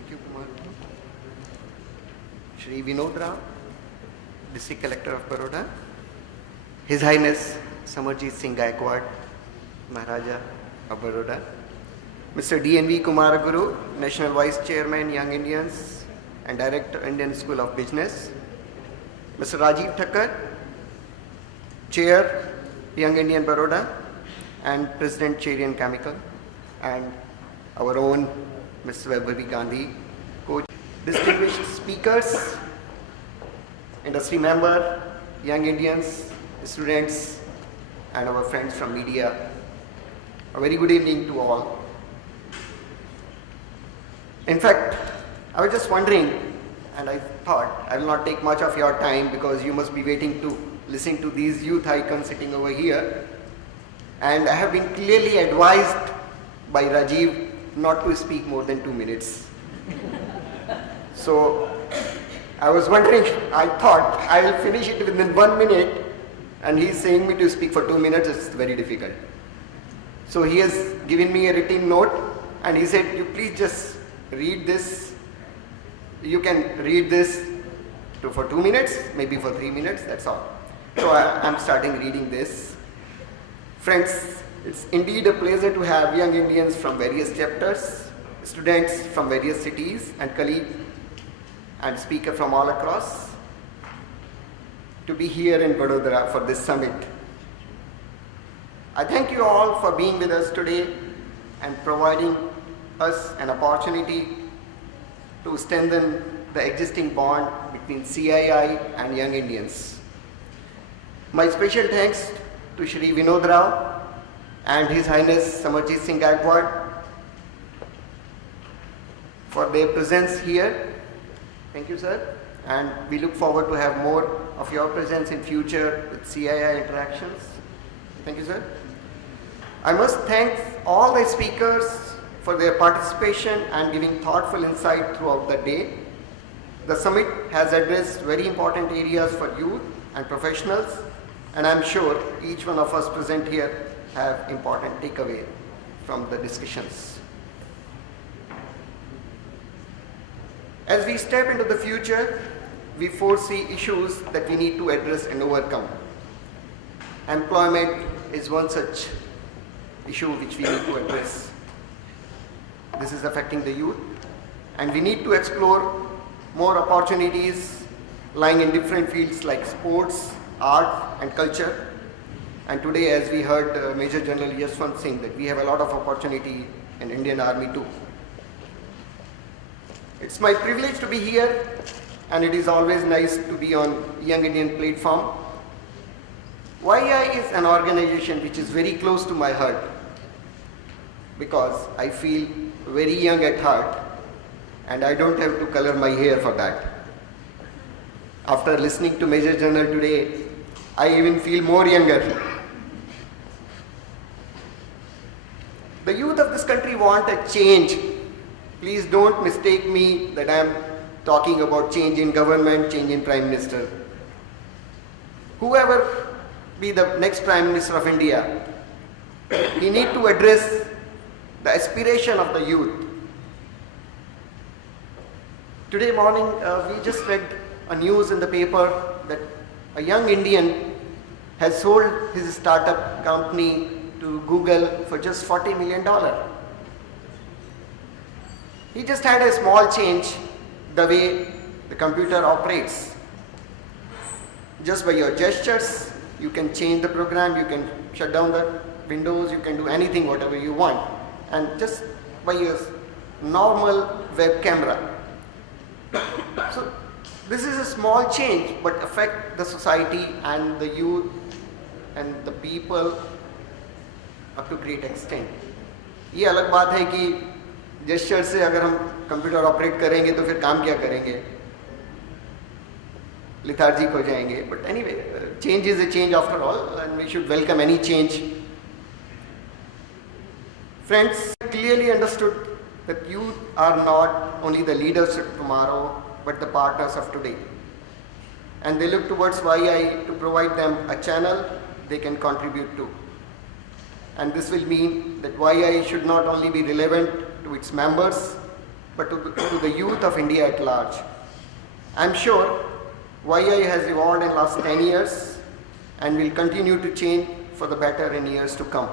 Thank you, Kumar. Shri Vinod Rao, District Collector of Baroda, His Highness Samarjit Singh Gaikwad, Maharaja of Baroda, Mr. D.N.V. Kumaraguru, National Vice Chairman, Young Indians and Director, Indian School of Business, Mr. Rajiv Thakkar, Chair, Young Indian Baroda, and President, Cherian Chemical, and our own Mr. Vaibhavi Gandhi, coach, distinguished speakers, industry member, young Indians, students, and our friends from media. A very good evening to all. In fact, I was just wondering, and I thought I will not take much of your time because you must be waiting to listen to these youth icons sitting over here. And I have been clearly advised by Rajiv not to speak more than 2 minutes. So I was wondering, I thought I will finish it within 1 minute, and he's saying me to speak for 2 minutes. It's very difficult. So he has given me a written note, and he said, you please just read this. You can read this for 2 minutes, maybe for 3 minutes, that's all. So I'm starting reading this. Friends, it's indeed a pleasure to have young Indians from various chapters, students from various cities, and colleagues and speakers from all across to be here in Vadodara for this summit. I thank you all for being with us today and providing us an opportunity to strengthen the existing bond between CII and young Indians. My special thanks to Shri Vinod Rao and His Highness Samarjit Singh Gaikwad for their presence here. Thank you, sir. And we look forward to have more of your presence in future with CII interactions. Thank you, sir. I must thank all the speakers for their participation and giving thoughtful insight throughout the day. The summit has addressed very important areas for youth and professionals, and I'm sure each one of us present here have important takeaway from the discussions. As we step into the future, we foresee issues that we need to address and overcome. Employment is one such issue which we need to address. This is affecting the youth, and we need to explore more opportunities lying in different fields like sports, art, and culture. And today, as we heard Major General Yashwant Singh, that we have a lot of opportunity in Indian Army too. It's my privilege to be here, and it is always nice to be on Young Indian platform. YI is an organization which is very close to my heart because I feel very young at heart, and I don't have to color my hair for that. After listening to Major General today, I even feel more younger. The youth of this country want a change. Please don't mistake me that I am talking about change in government, change in Prime Minister. Whoever be the next Prime Minister of India, we need to address the aspiration of the youth. Today morning, we just read a news in the paper that a young Indian has sold his startup company to Google for just $40 million. He just had a small change the way the computer operates. Just by your gestures, you can change the program, you can shut down the windows, you can do anything, whatever you want. And just by your normal web camera. So this is a small change, but affect the society and the youth and the people up to great extent. ये अलग बात है कि gesture से अगर हम computer operate करेंगे तो फिर काम क्या करेंगे, lethargic हो जाएंगे. But anyway, change is a change after all, and we should welcome any change. Friends, clearly understood that youth are not only the leaders of tomorrow, but the partners of today. And they look towards YI to provide them a channel they can contribute to. And this will mean that YI should not only be relevant to its members, but to the youth of India at large. I'm sure YI has evolved in the last 10 years and will continue to change for the better in years to come.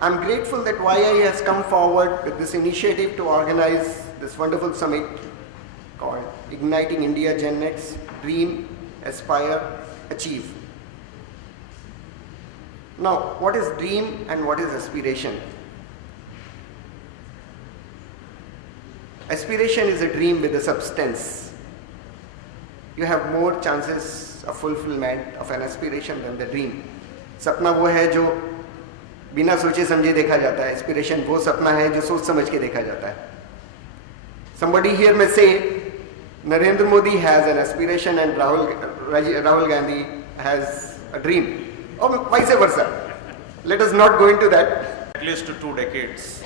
I'm grateful that YI has come forward with this initiative to organize this wonderful summit called Igniting India Gen Next, Dream, Aspire, Achieve. Now, what is dream and what is aspiration? Aspiration is a dream with a substance. You have more chances of fulfillment of an aspiration than the dream. सपना वो है जो बिना सोचे समझे देखा जाता है. Aspiration वो सपना है जो सोच समझ के देखा जाता है. Somebody here may say Narendra Modi has an aspiration and Rahul Gandhi has a dream, or vice versa. Let us not go into that. At least 2 decades.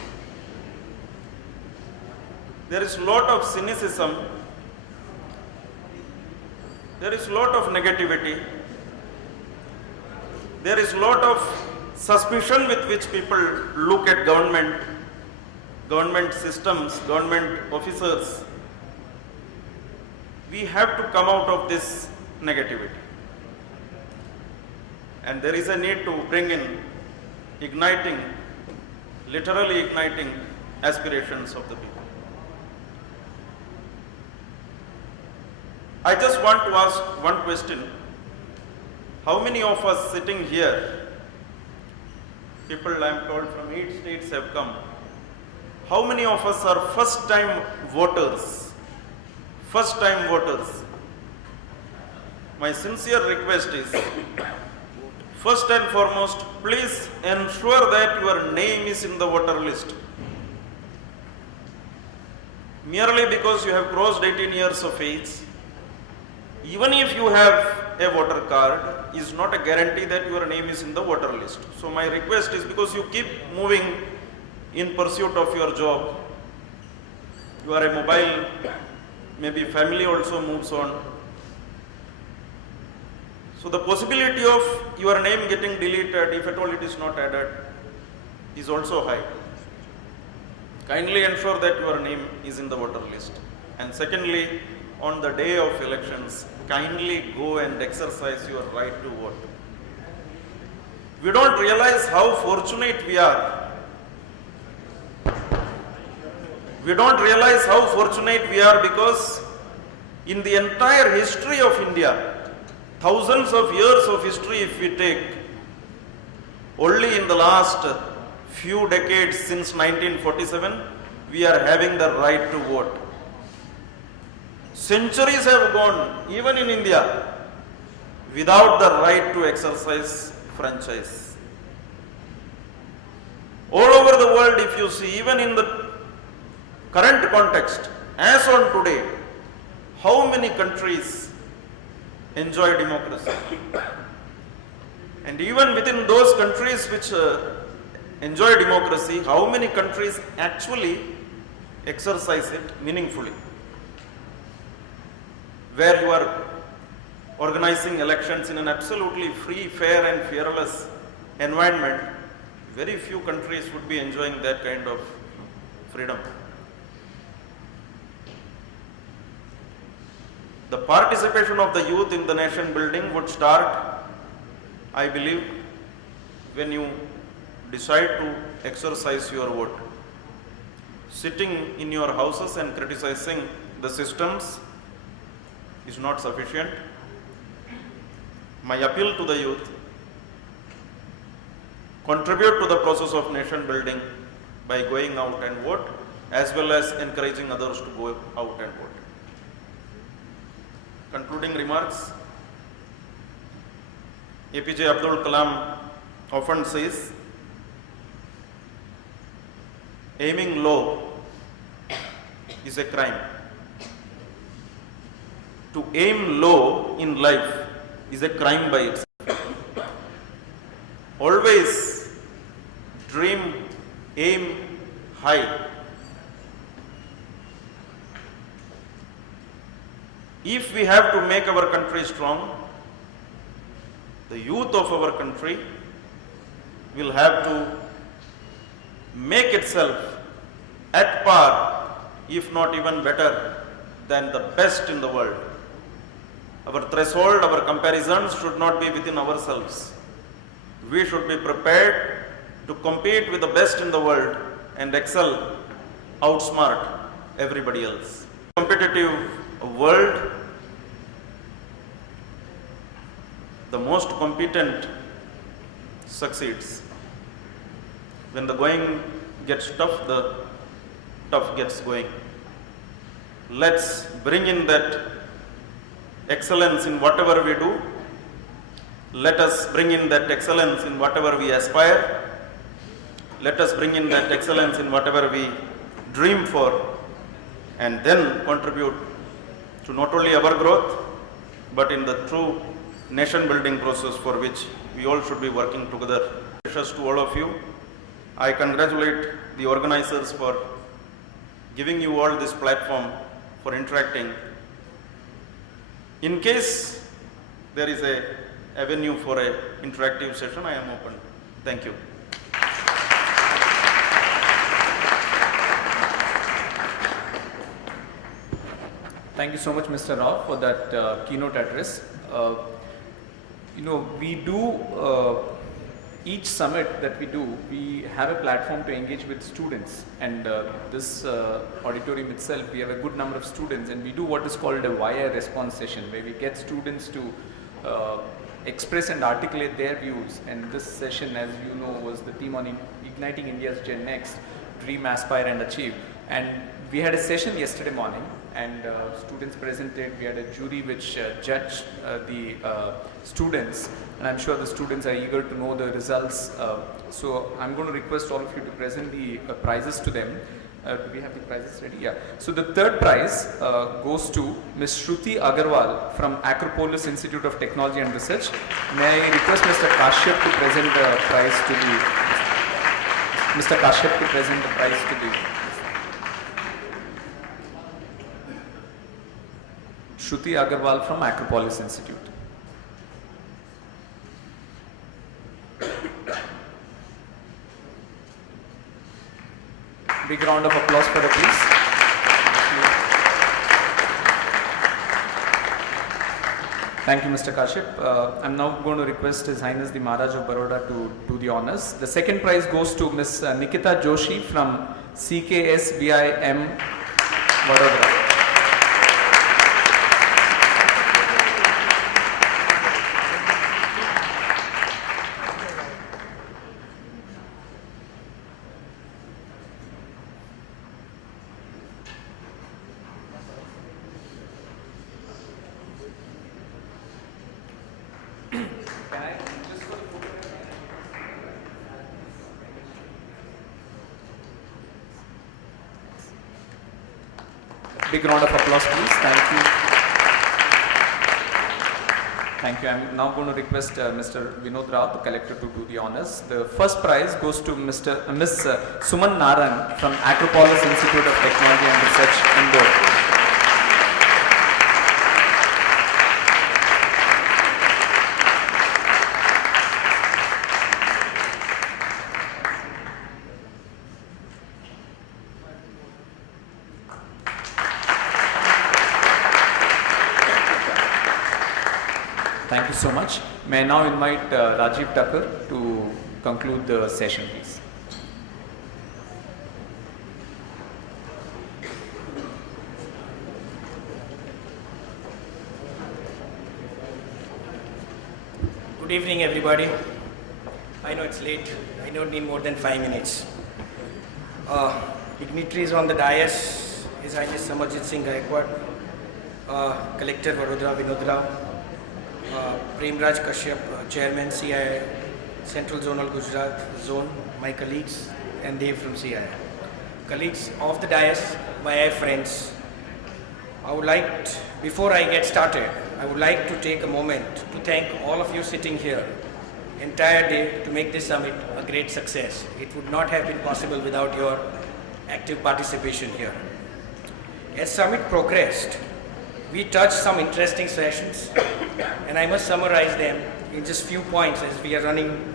There is a lot of cynicism, there is a lot of negativity, there is a lot of suspicion with which people look at government systems, government officers. We have to come out of this negativity. And there is a need to bring in literally igniting aspirations of the people. I just want to ask one question. How many of us sitting here, people I am told from 8 states have come, how many of us are first time voters? First time voters. My sincere request is, first and foremost, please ensure that your name is in the voter list. Merely because you have crossed 18 years of age, even if you have a voter card, is not a guarantee that your name is in the voter list. So my request is, because you keep moving in pursuit of your job, you are a mobile, maybe family also moves on. So the possibility of your name getting deleted, if at all it is not added, is also high. Kindly ensure that your name is in the voter list. And secondly, on the day of elections, kindly go and exercise your right to vote. We don't realize how fortunate we are. We don't realize how fortunate we are, because in the entire history of India, thousands of years of history if we take, only in the last few decades since 1947, we are having the right to vote. Centuries have gone, even in India, without the right to exercise franchise. All over the world, if you see, even in the current context, as on today, how many countries enjoy democracy? And even within those countries which enjoy democracy, how many countries actually exercise it meaningfully? Where you are organizing elections in an absolutely free, fair and fearless environment, very few countries would be enjoying that kind of freedom. The participation of the youth in the nation building would start, I believe, when you decide to exercise your vote. Sitting in your houses and criticizing the systems is not sufficient. My appeal to the youth: contribute to the process of nation building by going out and vote, as well as encouraging others to go out and vote. Concluding remarks: APJ Abdul Kalam often says, aiming low is a crime. To aim low in life is a crime by itself. Always dream, aim high. If we have to make our country strong, the youth of our country will have to make itself at par, if not even better, than the best in the world. Our threshold, our comparisons should not be within ourselves. We should be prepared to compete with the best in the world and excel, outsmart everybody else. Competitive world, the most competent succeeds. When the going gets tough, the tough gets going. Let's bring in that excellence in whatever we do. Let us bring in that excellence in whatever we aspire. Let us bring in that excellence in whatever we dream for, and then contribute to not only our growth, but in the true nation building process for which we all should be working together. Wishes to all of you. I congratulate the organizers for giving you all this platform for interacting. In case there is a avenue for a interactive session, I am open. Thank you. Thank you so much, Mr. Rao, for that keynote address. We do each summit that we do, we have a platform to engage with students, and this auditorium itself, we have a good number of students, and we do what is called a wire response session, where we get students to express and articulate their views. And this session, as you know, was the theme on igniting India's Gen Next, Dream, Aspire and Achieve. And we had a session yesterday morning, and students presented. We had a jury which judged the students, and I'm sure the students are eager to know the results. So I'm going to request all of you to present the prizes to them. Do we have the prizes ready? Yeah. So the third prize goes to Ms. Shruti Agarwal from Acropolis Institute of Technology and Research. May I request Mr. Kashyap to present the prize to the Mr. Kashyap to present the prize to the Shruti Agarwal from Acropolis Institute. Big round of applause for her, please. Thank you, Mr. Kashyap. I'm now going to request His Highness the Maharaj of Baroda to do the honors. The second prize goes to Ms. Nikita Joshi from CKSBIM, Vadodara. Big round of applause, please. Thank you. Thank you. I'm now going to request Mr. Vinod Rao, the collector, to do the honors. The first prize goes to Ms. Suman Naran from Acropolis Institute of Technology and Research, Indore. Thank you so much. May I now invite Rajiv Thakur to conclude the session, please. Good evening, everybody. I know it's late. I don't need more than 5 minutes. Dignitaries on the dais, His Highness Samarjit Singh Gaikwad, Collector Vadodara Vinod Rao, Premraj Kashyap, Chairman CII, Central Zonal Gujarat Zone, my colleagues, and Dev from CII. Colleagues of the dais, my friends, before I get started, I would like to take a moment to thank all of you sitting here entire day to make this summit a great success. It would not have been possible without your active participation here. As summit progressed, we touched some interesting sessions, and I must summarize them in just few points as we are running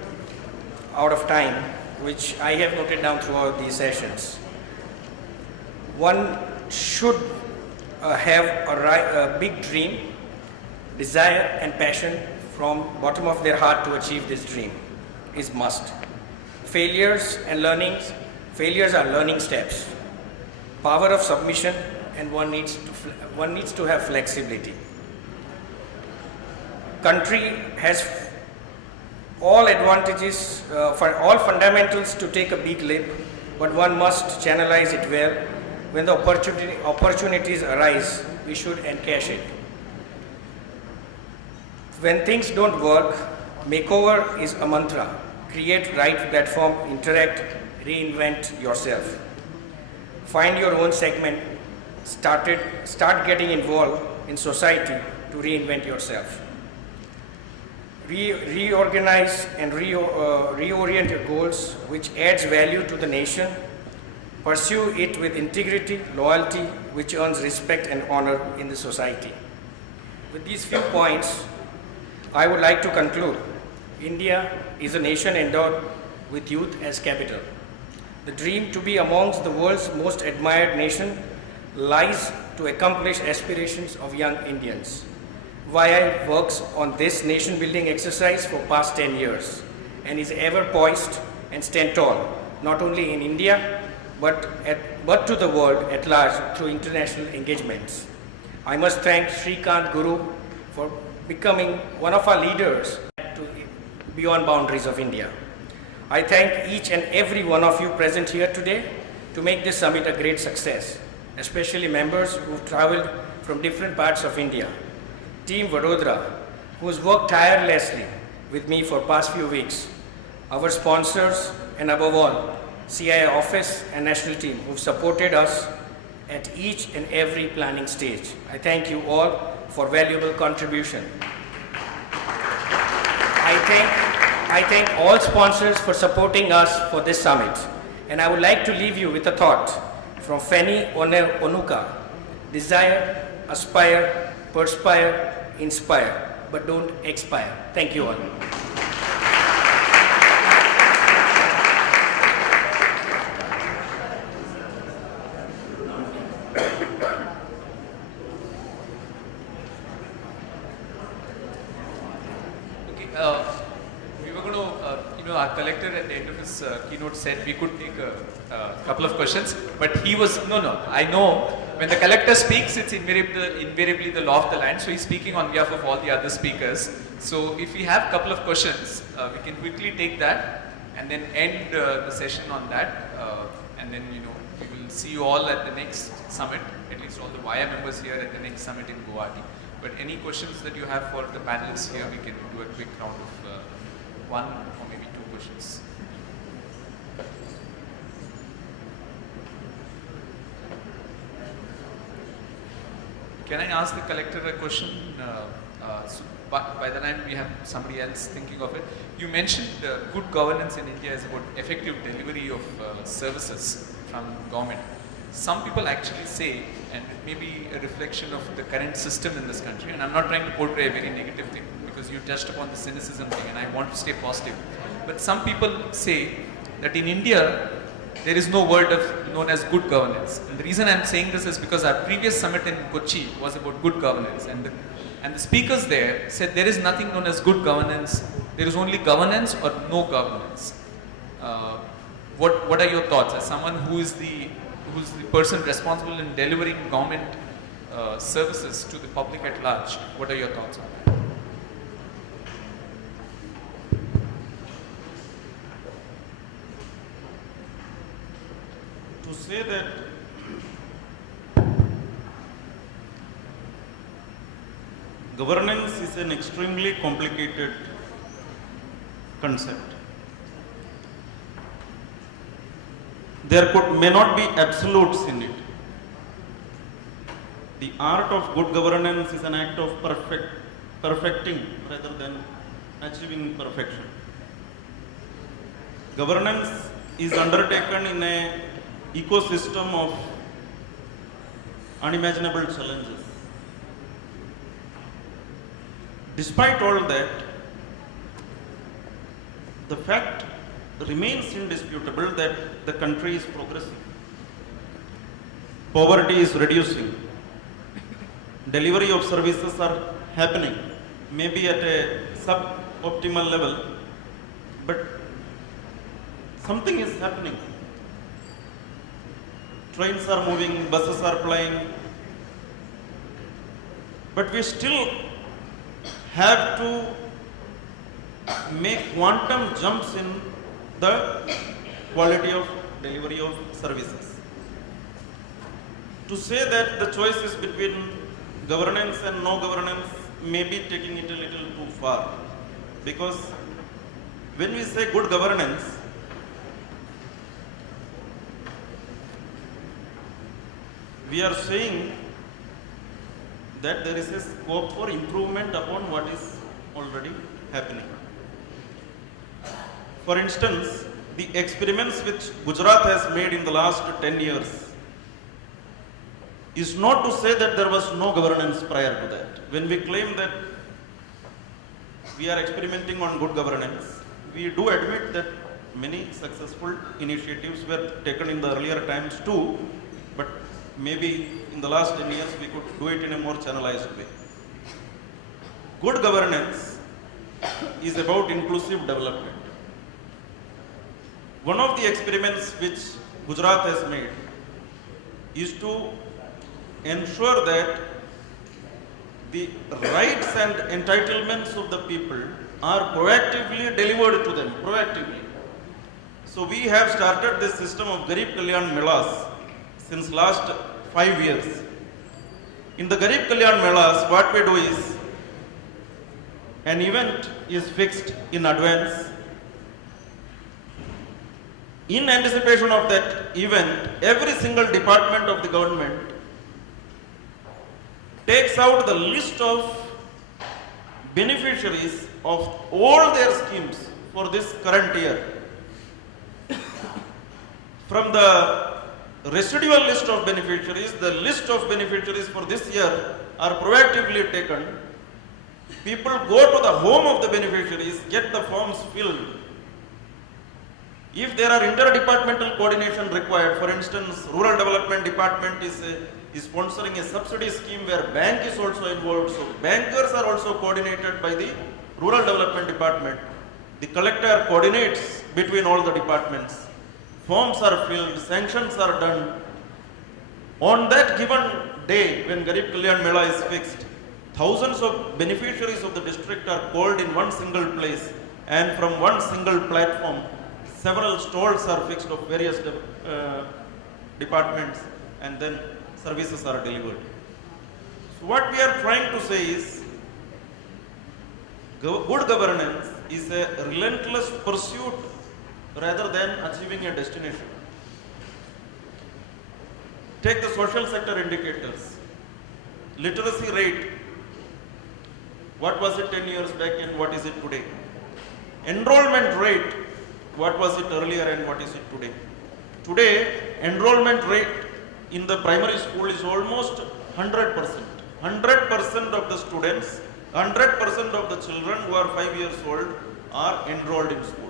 out of time, which I have noted down throughout these sessions. one should have a big dream, desire and passion from bottom of their heart to achieve this dream is must. Failures are learning steps. Power of submission, and one needs to have flexibility. Country has all advantages, for all fundamentals to take a big leap, but one must channelize it well. When the opportunities arise, we should encash it. When things don't work, makeover is a mantra. Create right platform, interact, reinvent yourself. Find your own segment, start getting involved in society to reinvent yourself. Reorganize and reorient your goals, which adds value to the nation. Pursue it with integrity, loyalty, which earns respect and honor in the society. With these few points, I would like to conclude. India is a nation endowed with youth as capital. The dream to be amongst the world's most admired nation lies to accomplish aspirations of young Indians. YI works on this nation-building exercise for past 10 years and is ever poised and stand tall, not only in India, but to the world at large through international engagements. I must thank Srikant Guru for becoming one of our leaders beyond boundaries of India. I thank each and every one of you present here today to make this summit a great success, especially members who have traveled from different parts of India. Team Vadodara, who has worked tirelessly with me for past few weeks, our sponsors, and above all, CII office and national team who have supported us at each and every planning stage. I thank you all for valuable contribution. I thank all sponsors for supporting us for this summit. And I would like to leave you with a thought from Feni Onuka: desire, aspire, perspire, inspire, but don't expire. Thank you all. We were going to, our collector at the end of his keynote said we could take a couple of questions, but he was, I know when the collector speaks, it's invariably the law of the land, so he's speaking on behalf of all the other speakers. So if we have a couple of questions, we can quickly take that and then end the session on that, and then, we will see you all at the next summit, at least all the VIA members here at the next summit in Guwahati. But any questions that you have for the panelists here, we can do a quick round of one or maybe two questions. Can I ask the collector a question? So by the time we have somebody else thinking of it, you mentioned good governance in India is about effective delivery of services from government. Some people actually say, and it may be a reflection of the current system in this country, and I'm not trying to portray a very negative thing because you touched upon the cynicism thing and I want to stay positive. But some people say that in India, there is no word known as good governance. And the reason I'm saying this is because our previous summit in Kochi was about good governance, and the speakers there said there is nothing known as good governance, there is only governance or no governance. What are your thoughts as someone who's the person responsible in delivering government services to the public at large? What are your thoughts on that? To say that governance is an extremely complicated concept. There may not be absolutes in it. The art of good governance is an act of perfecting rather than achieving perfection. Governance is undertaken in an ecosystem of unimaginable challenges. Despite all that, the fact remains indisputable that the country is progressing. poverty is reducing, delivery of services are happening, maybe at a suboptimal level, but something is happening. Trains are moving, buses are flying, but we still have to make quantum jumps in the quality of delivery of services. To say that the choice is between governance and no governance may be taking it a little too far, because when we say good governance, we are saying that there is a scope for improvement upon what is already happening. For instance, the experiments which Gujarat has made in the last 10 years is not to say that there was no governance prior to that. When we claim that we are experimenting on good governance, we do admit that many successful initiatives were taken in the earlier times too, but maybe in the last 10 years we could do it in a more channelized way. Good governance is about inclusive development. One of the experiments which Gujarat has made is to ensure that the rights and entitlements of the people are proactively delivered to them, proactively. So we have started this system of Garib Kalyan Melas since last 5 years. In the Garib Kalyan Melas, what we do is, an event is fixed in advance. In anticipation of that event, every single department of the government takes out the list of beneficiaries of all their schemes for this current year. From the residual list of beneficiaries, the list of beneficiaries for this year are proactively taken. People go to the home of the beneficiaries, get the forms filled. If there are interdepartmental coordination required, for instance, Rural Development Department is sponsoring a subsidy scheme where bank is also involved, so bankers are also coordinated by the Rural Development Department. The collector coordinates between all the departments. Forms are filled, sanctions are done. On that given day when Garib Kalyan Mela is fixed, thousands of beneficiaries of the district are called in one single place, and from one single platform, several stalls are fixed of various departments, and then services are delivered. So what we are trying to say is, good governance is a relentless pursuit rather than achieving a destination. Take the social sector indicators. Literacy rate, what was it 10 years back and what is it today? Enrollment rate, what was it earlier and what is it today? Today, enrollment rate in the primary school is almost 100%. 100% of the students, 100% of the children who are 5 years old are enrolled in schools.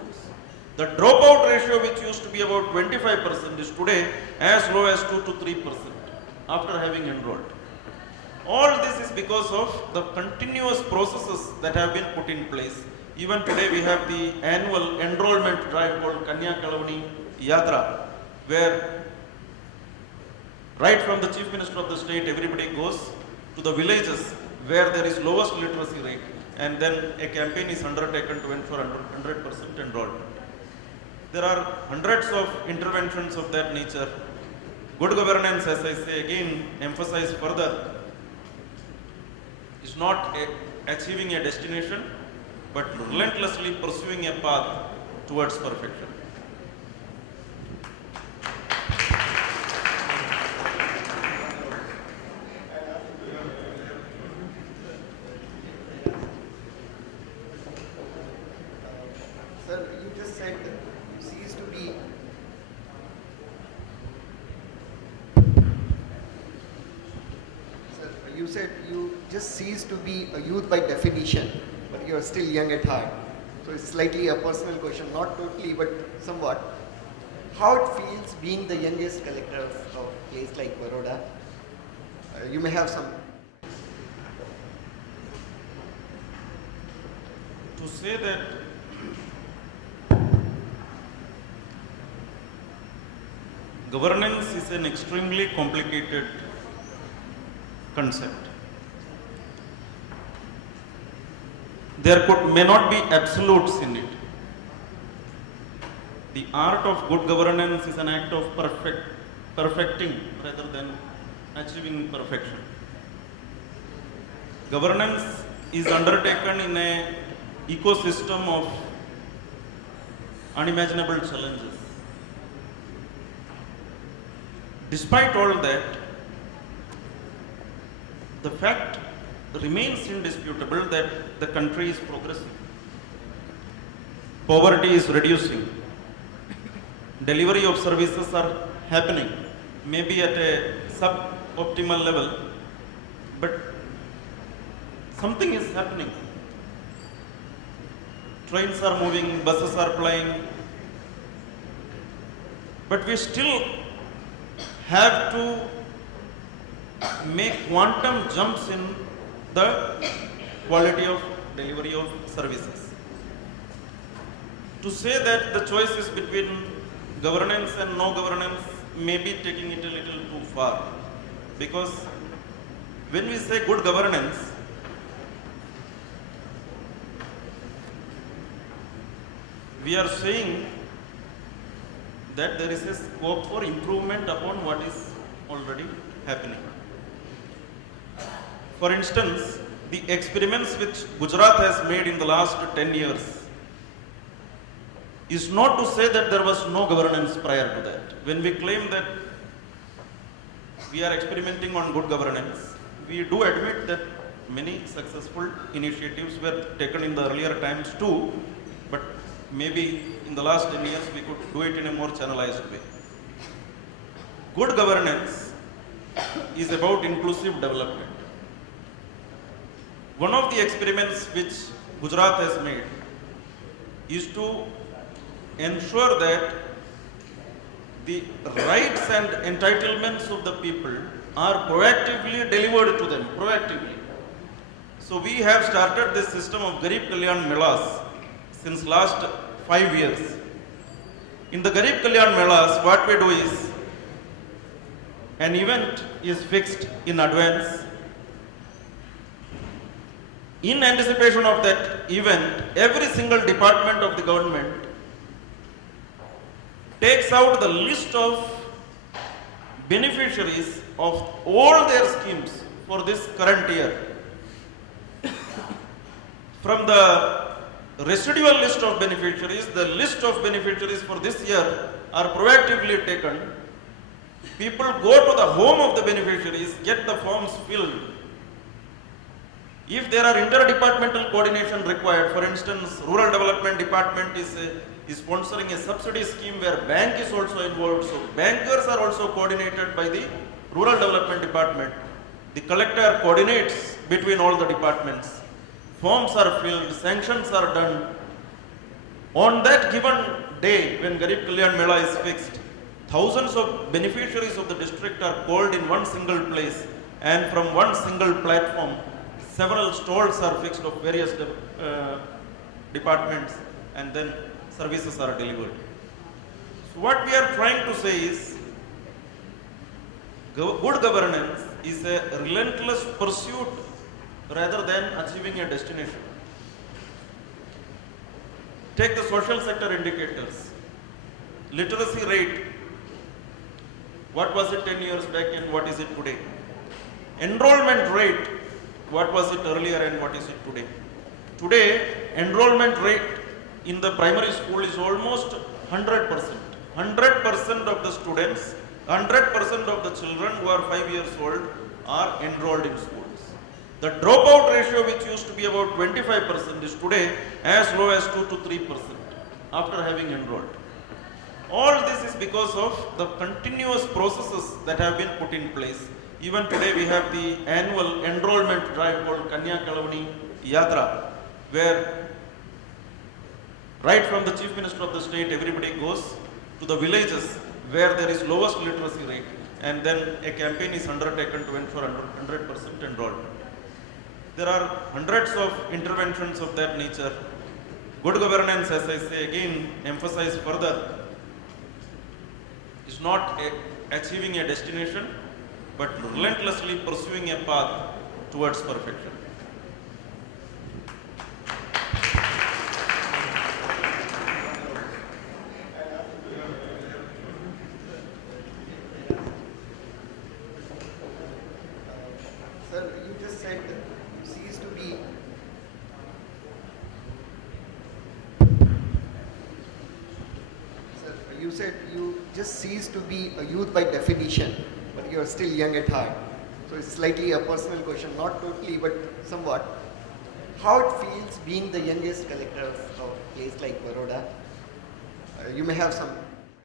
The dropout ratio, which used to be about 25%, is today as low as 2 to 3% after having enrolled. All this is because of the continuous processes that have been put in place. Even today we have the annual enrollment drive called Kanya Kalavani Yatra, where right from the Chief Minister of the state, everybody goes to the villages where there is lowest literacy rate, and then a campaign is undertaken to ensure 100% enrollment. There are hundreds of interventions of that nature. Good governance, as I say again, emphasize further, is not achieving a destination, but relentlessly pursuing a path towards perfection. Sir, you just said you cease to be. Sir, you said you just cease to be a youth by definition, but you are still young at heart. So it's slightly a personal question, not totally, but somewhat. how it feels being the youngest collector of a place like Baroda. You may have some. To say that governance is an extremely complicated concept. There may not be absolutes in it. The art of good governance is an act of perfecting rather than achieving perfection. Governance is undertaken in an ecosystem of unimaginable challenges. Despite all that, the fact remains indisputable that the country is progressing. Poverty is reducing. Delivery of services are happening, maybe at a suboptimal level, but something is happening. Trains are moving, buses are flying, but we still have to make quantum jumps in the quality of delivery of services. To say that the choice is between governance and no governance may be taking it a little too far, because when we say good governance, we are saying that there is a scope for improvement upon what is already happening. For instance, the experiments which Gujarat has made in the last 10 years is not to say that there was no governance prior to that. When we claim that we are experimenting on good governance, we do admit that many successful initiatives were taken in the earlier times too, but maybe in the last 10 years we could do it in a more channelized way. Good governance is about inclusive development. One of the experiments which Gujarat has made is to ensure that the rights and entitlements of the people are proactively delivered to them, proactively. So we have started this system of Garib Kalyan Melas since last 5 years. In the Garib Kalyan Melas, what we do is, an event is fixed in advance. In anticipation of that event, every single department of the government takes out the list of beneficiaries of all their schemes for this current year. From the residual list of beneficiaries, the list of beneficiaries for this year are proactively taken. People go to the home of the beneficiaries, get the forms filled. If there are interdepartmental coordination required, for instance, Rural Development Department is sponsoring a subsidy scheme where bank is also involved, so bankers are also coordinated by the Rural Development Department. The collector coordinates between all the departments. Forms are filled, sanctions are done. On that given day when Garib Kalyan Mela is fixed, thousands of beneficiaries of the district are called in one single place, and from one single platform, several stalls are fixed of various departments, and then services are delivered. So what we are trying to say is, good governance is a relentless pursuit rather than achieving a destination. Take the social sector indicators. Literacy rate, what was it 10 years back and what is it today? Enrollment rate, what was it earlier and what is it today? Today, enrollment rate in the primary school is almost 100%. 100% of the students, 100% of the children who are 5 years old are enrolled in schools. The dropout ratio, which used to be about 25%, is today as low as 2 to 3% after having enrolled. All this is because of the continuous processes that have been put in place. Even today we have the annual enrollment drive called Kanya Kalavani Yatra, where right from the Chief Minister of the state everybody goes to the villages where there is lowest literacy rate, and then a campaign is undertaken to ensure 100% enrollment. There are hundreds of interventions of that nature. Good governance, as I say again, emphasize further, is not achieving a destination, but relentlessly pursuing a path towards perfection. Sir, you just said you cease to be. Sir, you said you just cease to be a youth by definition, but you are still young at heart. So it's slightly a personal question, not totally, but somewhat. How it feels being the youngest collector of a place like Baroda? You may have some